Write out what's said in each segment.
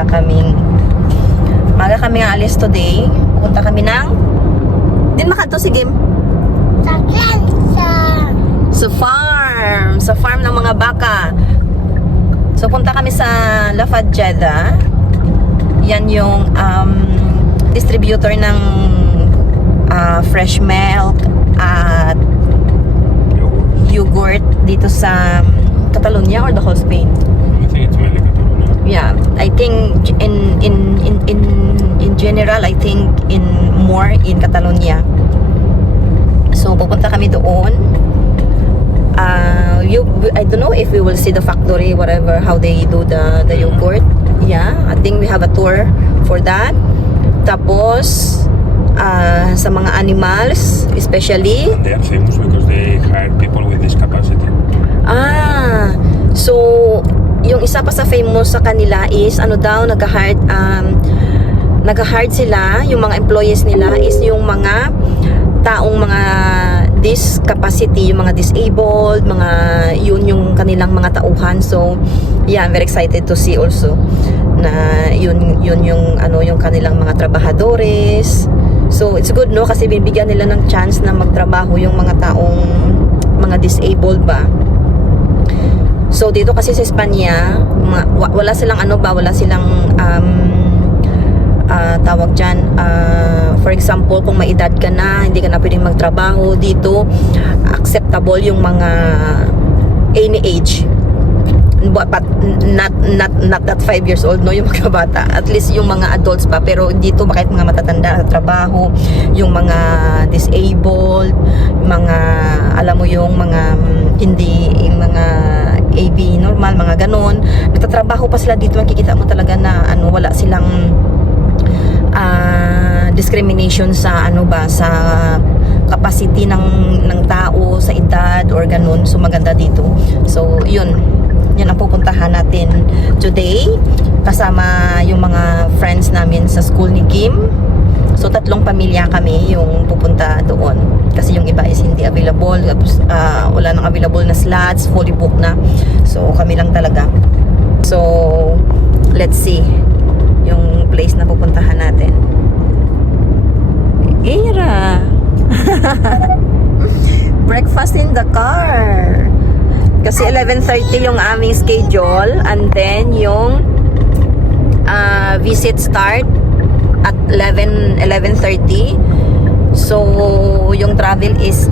maaga kaming alis today. Pupunta kami ng din makato si Game sa farm ng mga baka. So punta kami sa Lafad Jeddah. Yan yung distributor ng fresh milk at yogurt dito sa Catalonia or the whole Spain. I think it's mainly Catalonia. Yeah, I think in general, I think more in Catalonia. So pupunta kami doon. I don't know if we will see the factory, whatever, how they do the yogurt. Yeah, I think we have a tour for that. Tapos sa mga animals, especially. And they are famous because they hire people with discapacity. So yung isa pa sa famous sa kanila is nag-hire sila, yung mga employees nila is yung mga taong mga discapacity, yung mga disabled, yun yung kanilang mga tauhan. So yeah, I'm very excited to see also na yun yung yung kanilang mga trabahadores. So it's good, no, kasi binibigyan nila ng chance na magtrabaho yung mga taong mga disabled ba. So dito kasi sa Espanya, wala silang wala silang tawag dyan, for example, kung may edad ka na, hindi ka na pwedeng magtrabaho dito, acceptable yung mga any age, but not that 5 years old, no, yung mga bata, at least yung mga adults pa. Pero dito bakit mga matatanda sa trabaho, yung mga disabled, mga alam mo yung mga hindi yung mga AB normal, mga ganon, nagtatrabaho pa sila dito. Makikita mo talaga na wala silang discrimination sa sa capacity ng tao, sa edad or ganun. So maganda dito. So yan ang pupuntahan natin today kasama yung mga friends namin sa school ni Kim. So 3 pamilya kami yung pupunta doon kasi yung iba is hindi available, wala nang available na slots, fully booked na. So kami lang talaga. So let's see yung place na pupuntahan natin. Ira! Breakfast in the car! Kasi 11:30 yung aming schedule, and then yung visit start at 11:30. So yung travel is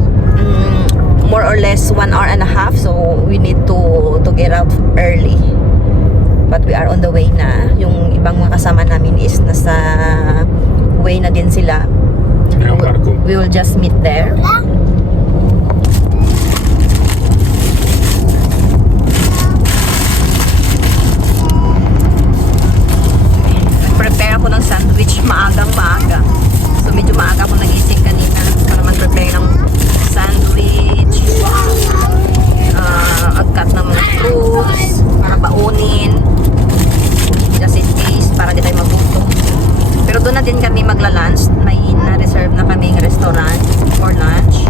more or less 1 hour and a half, so we need to get out early. But we are on the way na. Yung ibang mga kasama namin is nasa way na din sila. We will just meet there. Prepare ako ng sandwich maaga. So medyo maaga ako nagising kanina para mag-prepare ng sandwich, agkat ng mga fruits para baunin, just in case, para di tayo magutom. Pero doon na din kami magla-lunch. May na-reserve na kaming restaurant for lunch.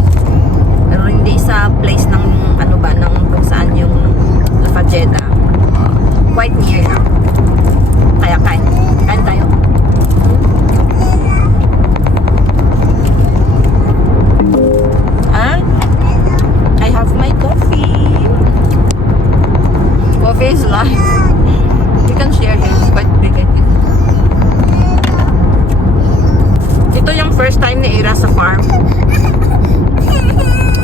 Pero hindi sa place ng ng kung saan yung Lafad Jeddah. Quite near lang. Kaya kain tayo. I have my coffee. Coffee is life. You can share this. Quite big, I think. Ito yung first time ni Ira sa farm.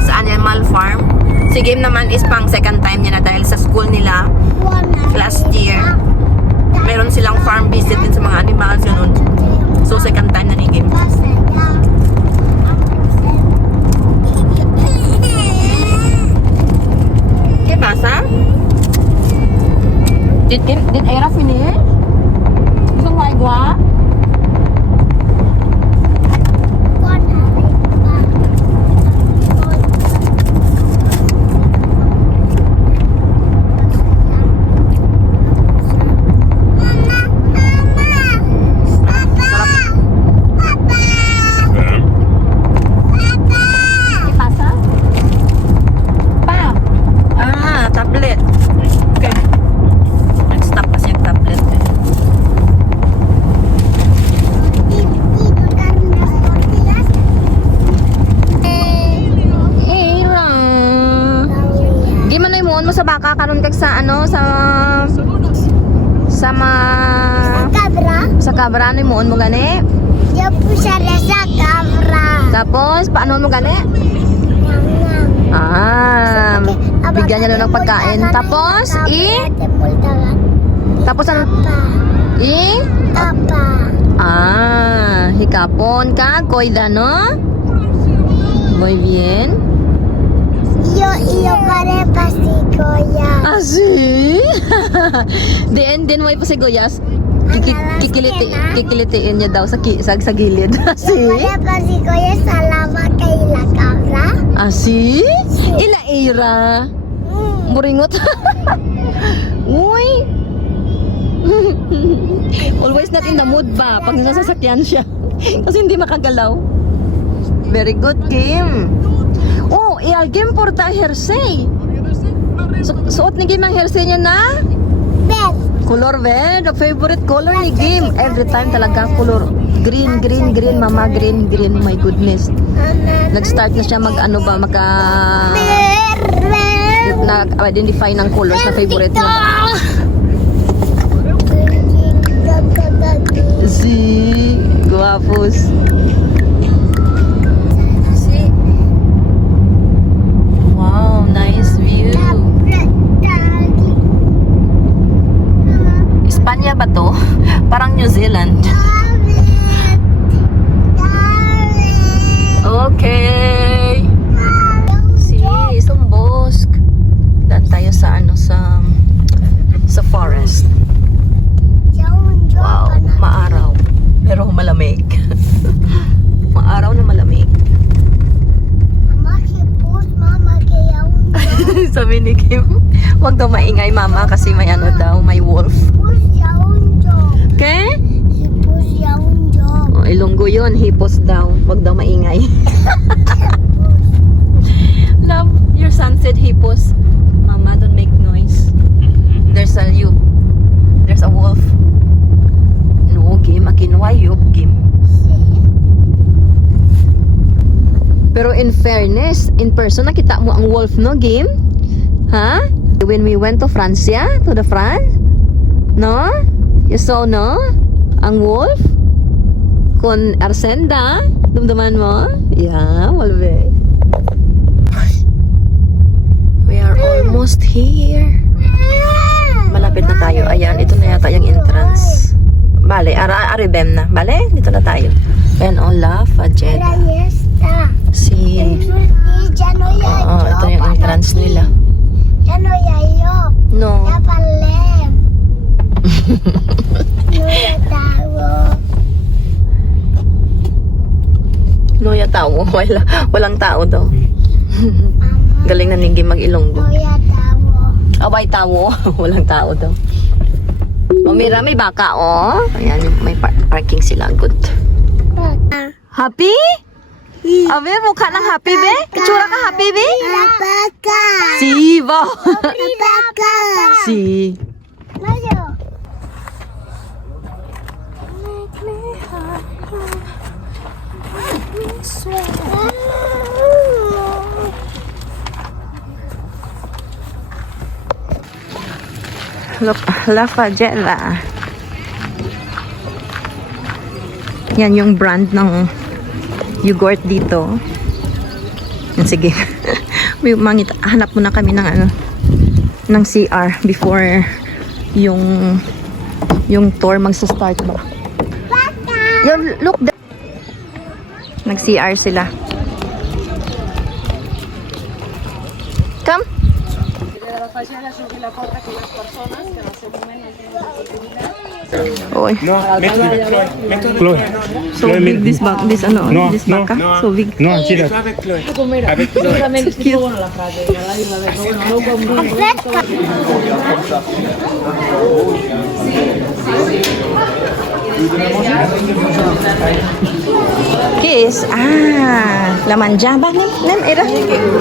Sa animal farm. Si Game naman is pang second time niya na dahil sa school nila last year. Meron silang farm visit din sa mga animals, ganun. So second time na ni Game. ¿Qué pasa? Did Ira finish? Gusto mo agua? tablet. Okay. Nag-stop kasi yung tablet. sa baka karon kag sa ano sa Cabra. sa kabra ano mo gani? Yo puse sa cabra. Tapos paano mo gani? Nyam, nyam. Bigyan niya lang ng pagkain. Tapos tapos ano? Apa. Hikapon ka, koida, no? Muy bien. Yo pare pasikoya. Asi? Then may pasiguyas. Kikilitiin niya daw sa gilid. Yo Asi? pare pasikoya sa lava kay la cabra. Asi? Ila ira. Muringot. Uy. Always not in the mood ba pag nasasakyan siya. Kasi hindi makagalaw. Very good, Kim. Oh, Kim porta jersey. Suot ni Kim ang jersey niya na Ben. color red. The favorite color ni Kim. Every time talaga color. Green, green, green. Mama, green, green. My goodness. Nag-start na siya nag-identify ng colors na favorite mo. Si guapos. Wow, nice view. Espanya ba to? Parang New Zealand. Okay. Si Sumbosk. Dan tayo sa sa forest. Wow, maaraw. Pero malamig. Maaraw na malamig. Mama, hipos, mama, kaya Sabi ni Kim, wag daw maingay mama kasi may ano daw, may wolf. hipos yaunjo. Okay? Hipos yaunjo. Oh, Ilonggo yun, hipos daw. Wag daw maingay. Love, your son said hipos. Mama, don't make noise. There's a wolf. No, Kim, akinwayop, Kim. Pero in fairness, in person, nakita mo ang wolf, no, Kim? Ha? When we went to Francia, to the France, no? You saw, no? Ang wolf? Con Arsenda? Dumduman mo? Yeah, walbe. We are almost here. Malapit na tayo. Ayan, ito na yata yung entrance. Bale, Aribem na. Bale, dito na tayo. And La Fajeda. Si... ito yung entrance nila. No. Noya tao. Walang tao daw. Galing na Ninggi mag-Ilonggo. Abay tao. Walang tao daw. Mira, may baka, oh. Ayan, may parking sila. Good. Happy? Abe, mukha ng happy, be? Itsura ka happy, be? Si, ba? Si. La Fajela. Yan yung brand ng yogurt dito. Yan, sige. Hanap muna kami ng ng CR before yung tour magsa-start ba. Yan, look. Nag-CR sila. Come. Oy. No, Chloe. So big this ano, No, this no, baka. no. So big. No, Chira. Avec Chloe. Avec Chloe. Kiss. La manjaba nem era.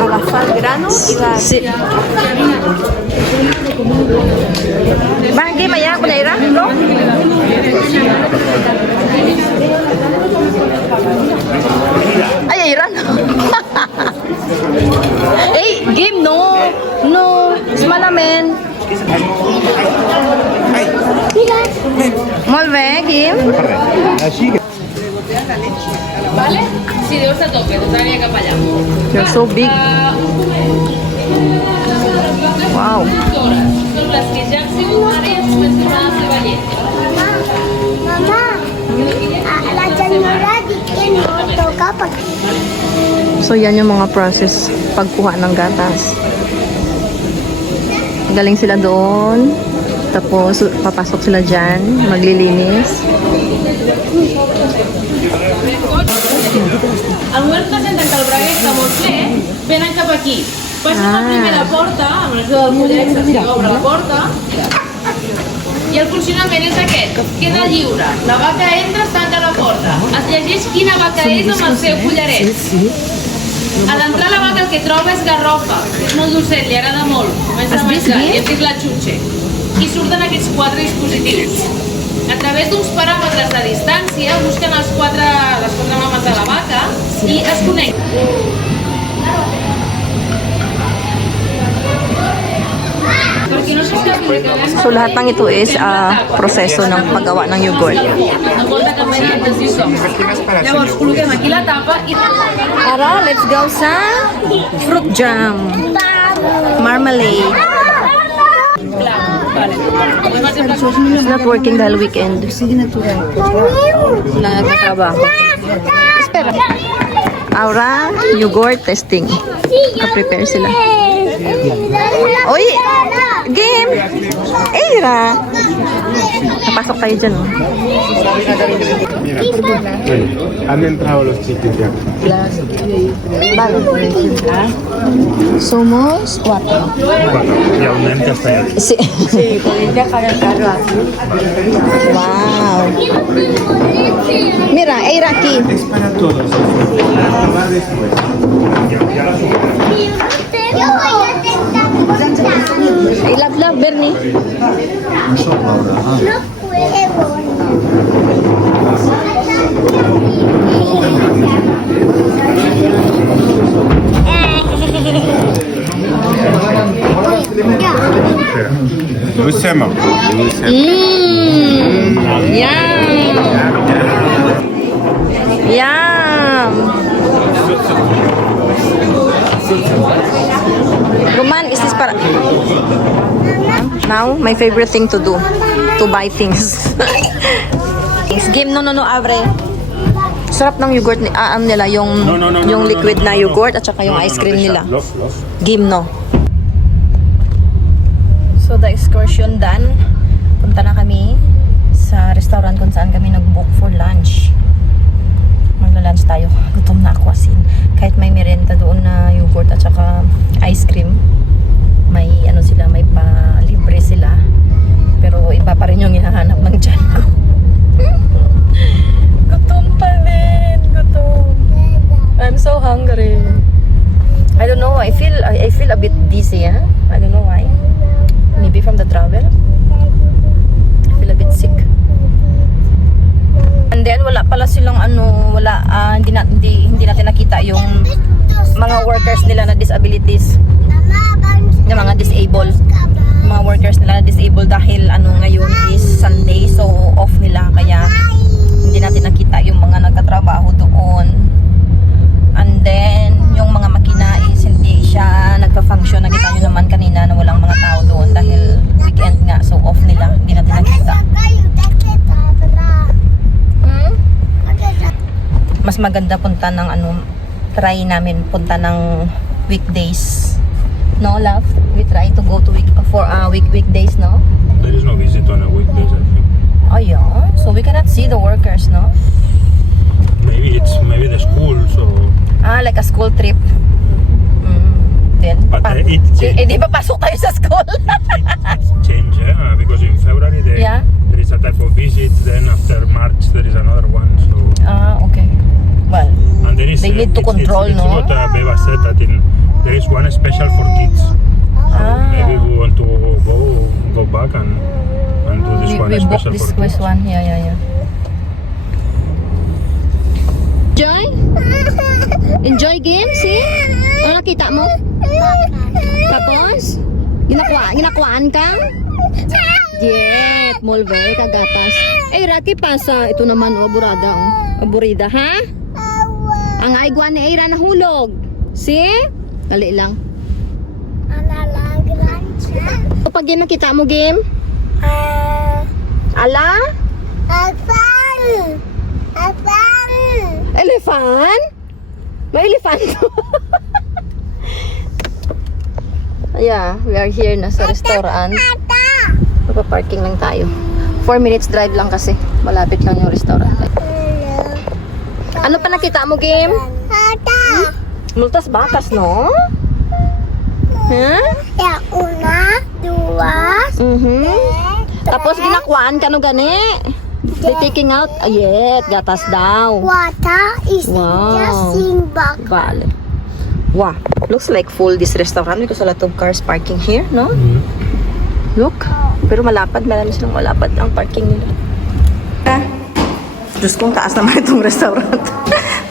Agafar granos y la Si. Bagi maya ko na era, no? Ay, Iran. Hey, game no. No, es malamig. Kim? ¿Vale? Sí, debo estar a tope, todavía que para allá. They're so big. Wow. Son las que ya han sido áreas mencionadas de Valle. Mama, la senyora dikin moto kapag So yan yung mga process pagkuha ng gatas. Galing sila doon. Tapos papasok sila dyan. Maglilinis. El govern presenta que el Braga està molt ple, venen cap aquí. Passen per la primera porta, amb el del Mollet, s'hi obre la porta, i el funcionament és aquest, queda lliure. La vaca entra, es tanca la porta. Es llegeix quina vaca és amb el seu collaret. A l'entrar la vaca el que troba és garrofa, que és molt docent, li agrada molt. Comença a menjar, i hem vist la xutxe. I surten aquests 4 dispositius. A través d'uns paràmetres de distància busquen les 4 mames de la vaca i es connecten. Perquè no s'escapi. So lahat ng ito is proseso ng paggawa ng yogurt. Envolta també de 6 socs. Llavors, col·loquem aquí la tapa i... Ara, let's go sa fruit jam. Marmalade. It's not working dahil weekend. Nagtatrabaho. Espera. Aura, yogurt testing. Ka-prepare sila. Oy! Game! Eira! Napasok tayo dyan, oh. Han entrado los chicos ya. Vale. Somos 4. Y aún no está ahí. Sí. Pueden dejar el carro aquí. Wow. Mira, Eira aquí. Es para todos. Va después. Ya la subo. yo voy a tentar contar. I love, Bernie. No puedo. Lucema. Yum. Yum. Roman, is this para... Now, my favorite thing to do. To buy things. Game, no, abre. Sarap ng yogurt nila, yung liquid na yogurt at saka yung ice cream nila. Game, no. So, the excursion done. Punta na kami sa restaurant kung saan kami nag-book for lunch. Magla-lunch tayo. Gutom na ako asin. Kahit may merenda doon na yogurt at saka ice cream, may ano sila, may pa-libre sila. Pero iba pa rin yung hinahanap ng tiyan ko. Gutom pa rin. Gutom. I'm so hungry. I don't know. I feel a bit dizzy, huh? I don't know why. Maybe from the travel. I feel a bit sick. And then wala pala silang hindi natin nakita yung mga workers nila na disabilities. Yung mga disabled. Mga workers nila na disabled dahil ngayon is Sunday, so off nila, kaya hindi natin nakita yung mga nagtatrabaho doon. And then yung mga makina is hindi siya nagpa-function. Nakita nyo naman kanina na walang mga tao doon dahil weekend nga, so off nila, hindi natin nakita. Mas maganda punta ng try namin punta ng weekdays. No, love? We try to go to weekdays, no? There is no visit on a weekdays, I think. Oh yeah, so we cannot see the workers, no? Maybe the school, so... Like a school trip. Then, But it changed. di ba pasok tayo sa school? It's changed, because in February there is a type of visit, then after March there is another one, so... Okay. Well, And there is, they need to control, it's no? what Beba said, that there is one special for kids. So maybe we want to go back and do this one we book special this for kids. one. Yeah. Enjoy? Enjoy game, see? Ano nakita mo? Tapos? Ginakuhaan ka? Diet, molve, kagatas. Eh, Raki pasa. Ito naman, oh, burada. Oh. Burida, ha? Ang aigwa ni Aira nahulog. See? Dali lang. Analagran siya. Pag game nakita mo, game? Ala? Apang! Apang! Elephant? May elephant. Yeah, we are here na sa restaurant. Tata! Magpa-parking lang tayo. 4 minutes drive lang kasi. Malapit lang yung restaurant. Ano pa nakita mo, game? Tata! Multas bakas, no? Ha? Ya, una, dua, Tapos ginakuan ka no gani? They taking out? Ayet, gatas daw. Wata is Wow. just simbak. Vale. Wow, looks like full this restaurant because a lot of cars parking here, no? Look, pero malapad, marami silang malapad ang parking nila. Diyos kong taas naman itong restaurant.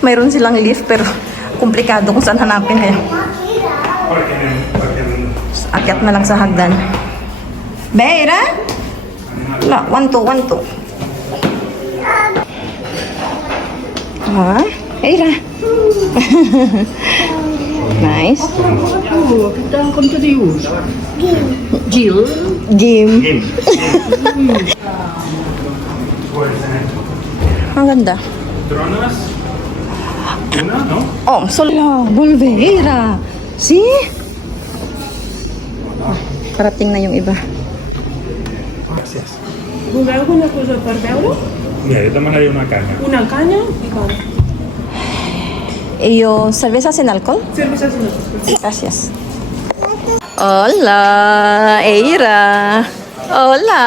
Mayroon silang lift pero komplikado kung saan hanapin eh. Akyat na lang sa hagdan. Beira? La, 1-2, 1-2. Ha? Beira. Nice. Jill. Game. Ang ganda. Tronas? Una, no? Oh, solo. Volveira. See? Parating na yung iba. Gracias. ¿Voldrà alguna cosa per beure? Mira, yo te mandaré una caña. Una canya i com? Iyo, cerveza sin alcohol? Cervesa sin alcohol. Gracias. Hola, Eira. Hola.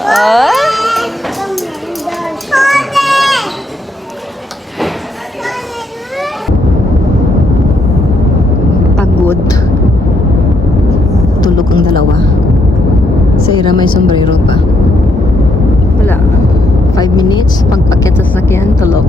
Oh. Pagod. Tulog ang dalawa. Sa Ira may sombrero pa. Wala. 5 minutes. Pagpakyat sa sasakyan, tulog.